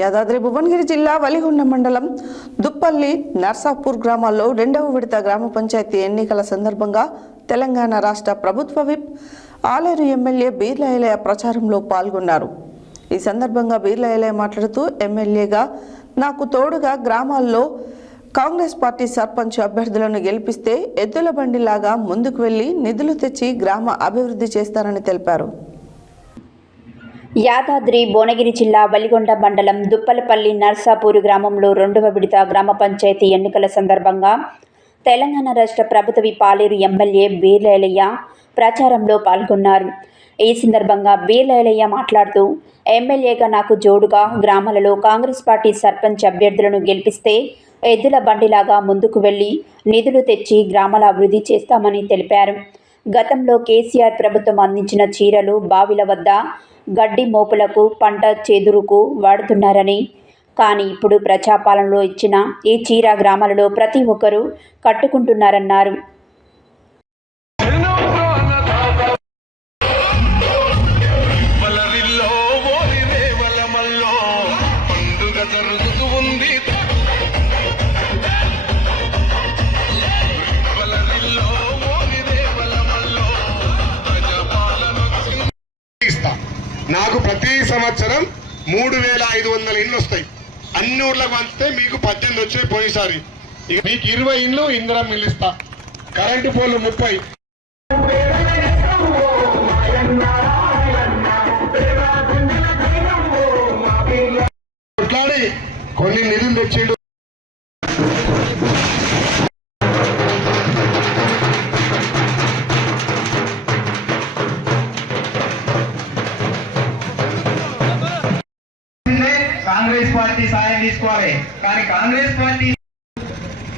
యాదాద్రి భువనగిరి జిల్లా వలిగొండ మండలం దుప్పల్లి నర్సాపూర్ గ్రామాల్లో రెండవ విడత గ్రామ పంచాయతీ ఎన్నికల సందర్భంగా తెలంగాణ రాష్ట్ర ప్రభుత్వ విప్ ఆలేరు ఎమ్మెల్యే బీర్ల ఐలయ్య ప్రచారంలో పాల్గొన్నారు. ఈ సందర్భంగా బీర్ల ఐలయ్య మాట్లాడుతూ ఎమ్మెల్యేగా నాకు తోడుగా గ్రామాల్లో కాంగ్రెస్ పార్టీ సర్పంచ్ అభ్యర్థులను గెలిపిస్తే ఎద్దుల బండిలాగా ముందుకు వెళ్లి నిధులు తెచ్చి గ్రామ అభివృద్ధి చేస్తారని తెలిపారు. యాదాద్రి భువనగిరి జిల్లా వలిగొండ మండలం దుప్పలపల్లి నర్సాపూర్ గ్రామంలో రెండవ విడత గ్రామ పంచాయతీ ఎన్నికల సందర్భంగా తెలంగాణ రాష్ట్ర ప్రభుత్వ విప్ ఆలేరు ఎమ్మెల్యే బీర్ల ఐలయ్య ప్రచారంలో పాల్గొన్నారు. ఈ సందర్భంగా బీర్ల ఐలయ్య మాట్లాడుతూ ఎమ్మెల్యేగా నాకు జోడుగా గ్రామాలలో కాంగ్రెస్ పార్టీ సర్పంచ్ అభ్యర్థులను గెలిపిస్తే ఎద్దుల బండిలాగా ముందుకు వెళ్లి నిధులు తెచ్చి గ్రామాల అభివృద్ధి చేస్తామని తెలిపారు. గతంలో కేసీఆర్ ప్రభుత్వం అందించిన చీరలు బావిల వద్ద గడ్డి మోపులకు పంట చేదురుకు వాడుతున్నారని, కానీ ఇప్పుడు ప్రజాపాలనలో ఇచ్చిన ఈ చీర గ్రామాలలో ప్రతి ఒక్కరూ కట్టుకుంటున్నారన్నారు. నాకు ప్రతి సంవత్సరం 3500 ఇండ్లు వస్తాయి. అన్ని ఊర్లకు పంచితే మీకు 18 వచ్చాయి పోయినసారి. ఇక మీకు 20 ఇండ్లు ఇందిరమ్మ ఇల్లు ఇస్తా. Current pole 30. కొట్లాడి కొన్ని నిధులు తెచ్చిండు. కాంగ్రెస్ పార్టీ సాయం తీసుకోవాలి, కానీ కాంగ్రెస్ పార్టీ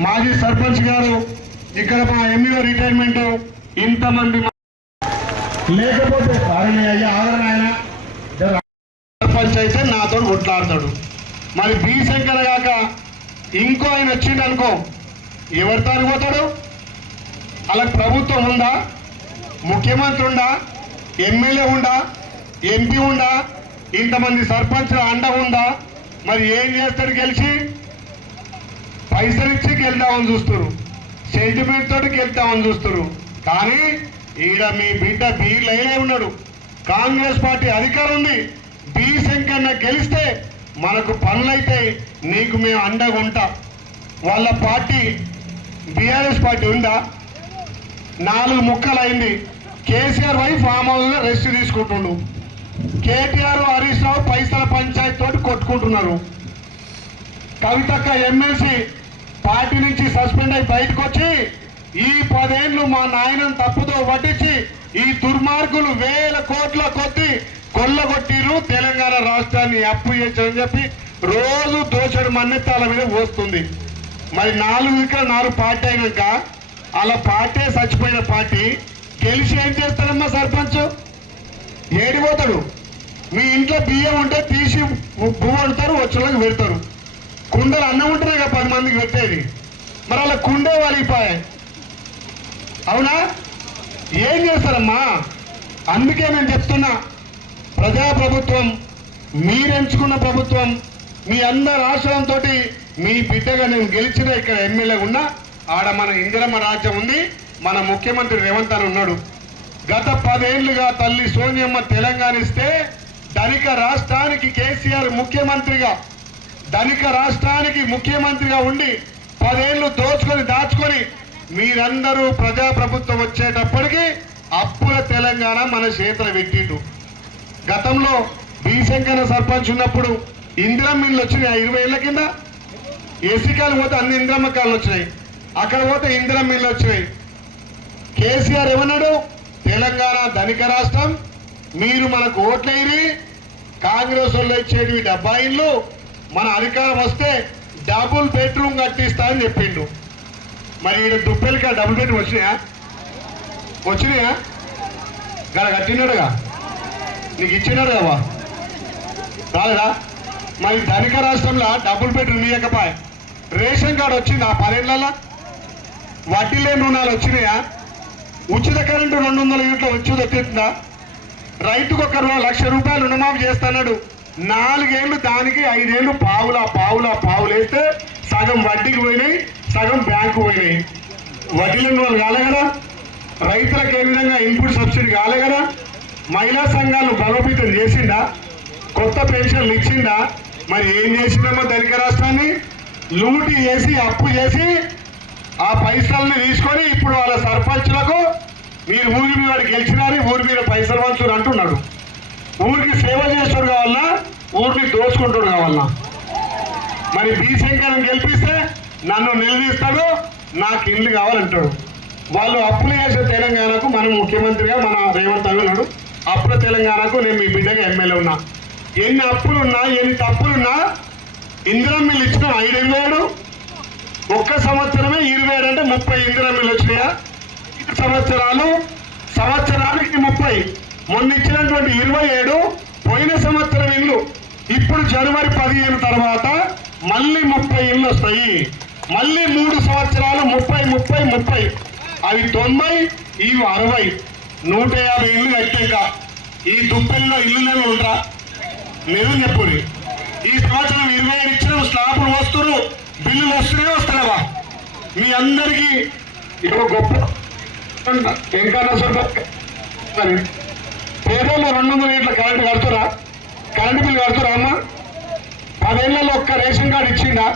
మాజీ సర్పంచ్ గారు ఇక్కడ మా ఎంఈఓ రిటైర్మెంట్ ఇంతమంది లేకపోతే సర్పంచ్ అయితే నాతో కొట్లాడతాడు. మరి బి శంకర్ గాక ఇంకో ఆయన వచ్చిండు అనుకో, ఎవరితో పోతాడు? అలా ప్రభుత్వం ఉందా, ముఖ్యమంత్రి ఉందా, ఎమ్మెల్యే ఉందా, ఎంపీ ఉందా, ఇంతమంది సర్పంచ్ల అండ ఉందా? మరి ఏం చేస్తాడు? గెలిచి పైసలు ఇచ్చి గెలుద్దామని చూస్తారు, సెంటిమెంట్ తోటి గెలుద్దామని చూస్తారు. కానీ ఈడ మీ బిడ్డ బీర్ల ఐలయ్య ఉన్నాడు. కాంగ్రెస్ పార్టీ అధికారం ఉంది. బి శంకర్న గెలిస్తే మనకు పనులైతే నీకు మేము అండగా ఉంటాం. వాళ్ళ పార్టీ బీఆర్ఎస్ పార్టీ ఉందా? 4 ముక్కలు అయింది. కేసీఆర్ వైఫ్ ఫామ్ హౌస్లో రెస్ట్ తీసుకుంటుండు. కేటీఆర్ హరీష్ రావు పైసల పంచాయతీ తోటి కొట్టుకుంటున్నారు. కవితక్క ఎమ్మెల్సీ పార్టీ నుంచి సస్పెండ్ అయి బయటకు వచ్చి ఈ 10 ఏళ్ళు మా నాయనను తప్పుతో పట్టించి ఈ దుర్మార్గులు వేల కోట్ల కొద్ది కొల్లగొట్టిరు, తెలంగాణ రాష్ట్రాన్ని అప్పు చేశారని చెప్పి రోజు దోషడు మన్నెత్తాల మీద పోస్తుంది. మరి 4 పార్టీ అయినాక అలా పార్టీ చచ్చిపోయిన పార్టీ గెలిచి ఏం చేస్తారమ్మా? సర్పంచ్ ఏడిపోతాడు? మీ ఇంట్లో బియ్యం ఉంటే తీసి పువ్వు అంటారు, వచ్చేళ్ళకి పెడతారు. కుండలు అన్నం ఉంటేనే కదా 10 మందికి పెట్టేది. మరి అలా కుండే వాలిపోయాయి, అవునా? ఏం చేస్తారమ్మా? అందుకే నేను చెప్తున్నా, ప్రజాప్రభుత్వం మీరెంచుకున్న ప్రభుత్వం, మీ అందరి ఆశ్రయంతో మీ బిడ్డగా నేను గెలిచిన ఇక్కడ ఎమ్మెల్యే ఉన్నా, ఆడ మన ఇందిరమ్మ రాజ్యం ఉంది, మన ముఖ్యమంత్రి రేవంత్ అని ఉన్నాడు. గత 10 ఏళ్లుగా తల్లి సోనియమ్మ తెలంగాణ ఇస్తే ధనిక రాష్ట్రానికి కేసీఆర్ ముఖ్యమంత్రిగా, ధనిక రాష్ట్రానికి ముఖ్యమంత్రిగా ఉండి 10 ఏళ్లు దోచుకొని దాచుకొని మీరందరూ ప్రజాప్రభుత్వం వచ్చేటప్పటికి అప్పుల తెలంగాణ మన చేతులు పెట్టిండు. గతంలో బి శంకర్ సర్పంచ్ ఉన్నప్పుడు ఇందిరమ్మ ఇళ్ళు వచ్చినాయి. 20 ఏళ్ల కింద ఏసీ కాలు పోతే అన్ని ఇందిరమ్మ కాళ్ళు వచ్చినాయి, అక్కడ పోతే ఇందిరమ్మ ఇళ్ళు వచ్చినాయి. కేసీఆర్ ఏమన్నాడు? తెలంగాణ ధనిక రాష్ట్రం, మీరు మనకు ఓట్లేరి కాంగ్రెస్ వాళ్ళు ఇచ్చేవి 70 ఇండ్లు, మన అధికారం వస్తే డబుల్ బెడ్రూమ్ కట్టిస్తా అని చెప్పిండు. మరి ఈడ దుబ్బెలకి డబుల్ బెడ్రూమ్ వచ్చినాయా? కట్టినాడుగా, నీకు ఇచ్చినాడు కదా, రాలేదా? మరి ధనిక రాష్ట్రంలో డబుల్ బెడ్రూమ్ ఇవ్వకపోయా. రేషన్ కార్డు వచ్చింది ఆ 10 ఏళ్లలో? వడ్డీ లేని రుణాలు వచ్చినాయా? ఉచిత కరెంటు 200 యూనిట్ల వచ్చి దొరుకుతుందా? రైతుకు 1 లక్ష రూపాయలు రుణమాఫీ చేస్తున్నాడు. 4 ఏళ్ళు దానికి 5 ఏళ్ళు పావులేస్తే సగం వడ్డీకి పోయినాయి, సగం బ్యాంకు పోయినాయి. వడ్డీలను వాళ్ళు కాలే కదా, రైతులకు ఏ విధంగా ఇన్పుట్ సబ్సిడీ కాలే కదా, మహిళా సంఘాలను బలోపేతం చేసిందా, కొత్త పెన్షన్లు ఇచ్చిందా? మరి ఏం చేసిందమ్మా ధనిక రాష్ట్రాన్ని? లూటీ చేసి అప్పు చేసి ఆ పైసల్ని తీసుకొని ఇప్పుడు వాళ్ళ సర్పంచ్లకు మీరు ఊరి మీద గెలిచినారు, ఊరి మీద పైసలు పంచురు అంటున్నాడు. ఊరికి సేవ చేస్తాడు కావాలన్నా, ఊరిని దోచుకుంటాడు కావాలన్నా? మరి బి శంకర్ని గెలిపిస్తే నన్ను నిలదీస్తాడు, నాకు ఇల్లు కావాలంటాడు. వాళ్ళు అప్పులు చేసే తెలంగాణకు మనం ముఖ్యమంత్రిగా మన రేవంత్ అవి ఉన్నాడు, అప్పుల తెలంగాణకు నేను మీ బిడ్డగా ఎమ్మెల్యే ఉన్నా. ఎన్ని అప్పులున్నా ఎన్ని తప్పులున్నా ఇందిరమ్మిల్లు ఇచ్చిన 5 ఏళ్ళు, ఒక్క సంవత్సరమే 27 అంటే 30 ఇందిరమ్మిల్లు వచ్చినాయా? సంవత్సరానికి 30, మొన్న ఇచ్చినటువంటి 27 పోయిన సంవత్సరం ఇల్లు. ఇప్పుడు జనవరి 15 తర్వాత మళ్ళీ 30 ఇళ్ళు వస్తాయి. మళ్ళీ 3 సంవత్సరాలు 30 అవి 90, ఇవి 60, 150 ఇళ్ళు కట్టాక ఈ దుప్పల్లో ఇల్లులను ఉంటా? మీరు చెప్పుర్రి. ఈ సంవత్సరం 27 ఇచ్చిన స్లాబులు వస్తున్నారు, బిల్లులు వస్తున్నావా? మీ అందరికీ ఇప్పుడు గొప్ప పేదోళ్ళు 200 యూనిట్ల కరెంటు కడుతురా? కరెంటు బిల్లు కడుతురా అమ్మా? 10 ఏళ్లలో ఒక్క రేషన్ కార్డు ఇచ్చిందా?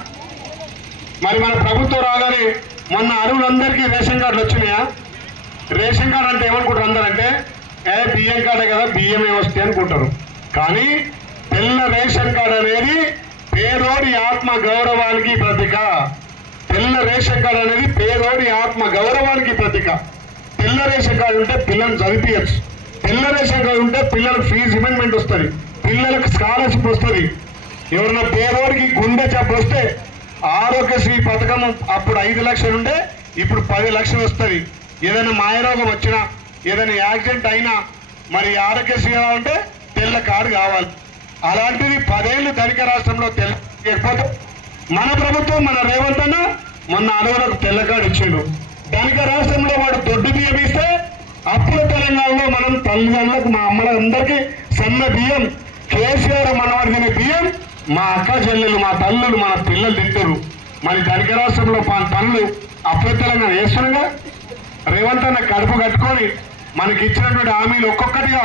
మరి మన ప్రభుత్వం రాగానే మొన్న అరువులందరికీ రేషన్ కార్డులు వచ్చినాయా? రేషన్ కార్డు అంటే ఏమనుకుంటారు అందరంటే, బియ్యం కార్డే కదా, బియ్యమే వస్తాయి అనుకుంటారు. కానీ తెల్ల రేషన్ కార్డు అనేది పేదోడి ఆత్మ గౌరవానికి ప్రతీక. తెల్ల రేషన్ కార్డు అనేది పేదోడి ఆత్మ గౌరవానికి ప్రతీక. తెల్ల రేషన్ కార్డు ఉంటే పిల్లల్ని చదివించచ్చు, తెల్ల రేషన్ కార్డు ఉంటే పిల్లలకు ఫీజు రిమెంట్మెంట్ వస్తుంది, పిల్లలకు స్కాలర్షిప్ వస్తుంది. ఎవరైనా పేదోడికి గుండె జబ్బు వస్తే ఆరోగ్యశ్రీ పథకం అప్పుడు 5 లక్షలు ఉంటే ఇప్పుడు 10 లక్షలు వస్తుంది. ఏదైనా మాయరోగం వచ్చినా, ఏదైనా యాక్సిడెంట్ అయినా మరి ఆరోగ్యశ్రీ అంటే తెల్ల కార్డు కావాలి. అలాంటిది 10 ఏళ్ళు ధనిక రాష్ట్రంలో తెల్లకపోతే మన ప్రభుత్వం, మన రేవంత్ అన్న మొన్న అడవులకు తెల్ల కార్డు ఇచ్చిండు. ధనిక రాష్ట్రంలో వాడు దొడ్డు బియ్యం ఇస్తే అప్పుల తెలంగాణలో మనం తల్లిదండ్రులకు, మా అమ్మలందరికీ సన్న బియ్యం, కేసీఆర్ మనవాడి తినే బియ్యం మా అక్క చెల్లెలు, మా తల్లులు, మన పిల్లలు తింటారు. మరి ధనిక రాష్ట్రంలో పనులు అప్పుల తెలంగాణ చేస్తున్నాగా. రేవంత్ అన్న కడుపు కట్టుకొని మనకి ఇచ్చినటువంటి హామీలు ఒక్కొక్కటిగా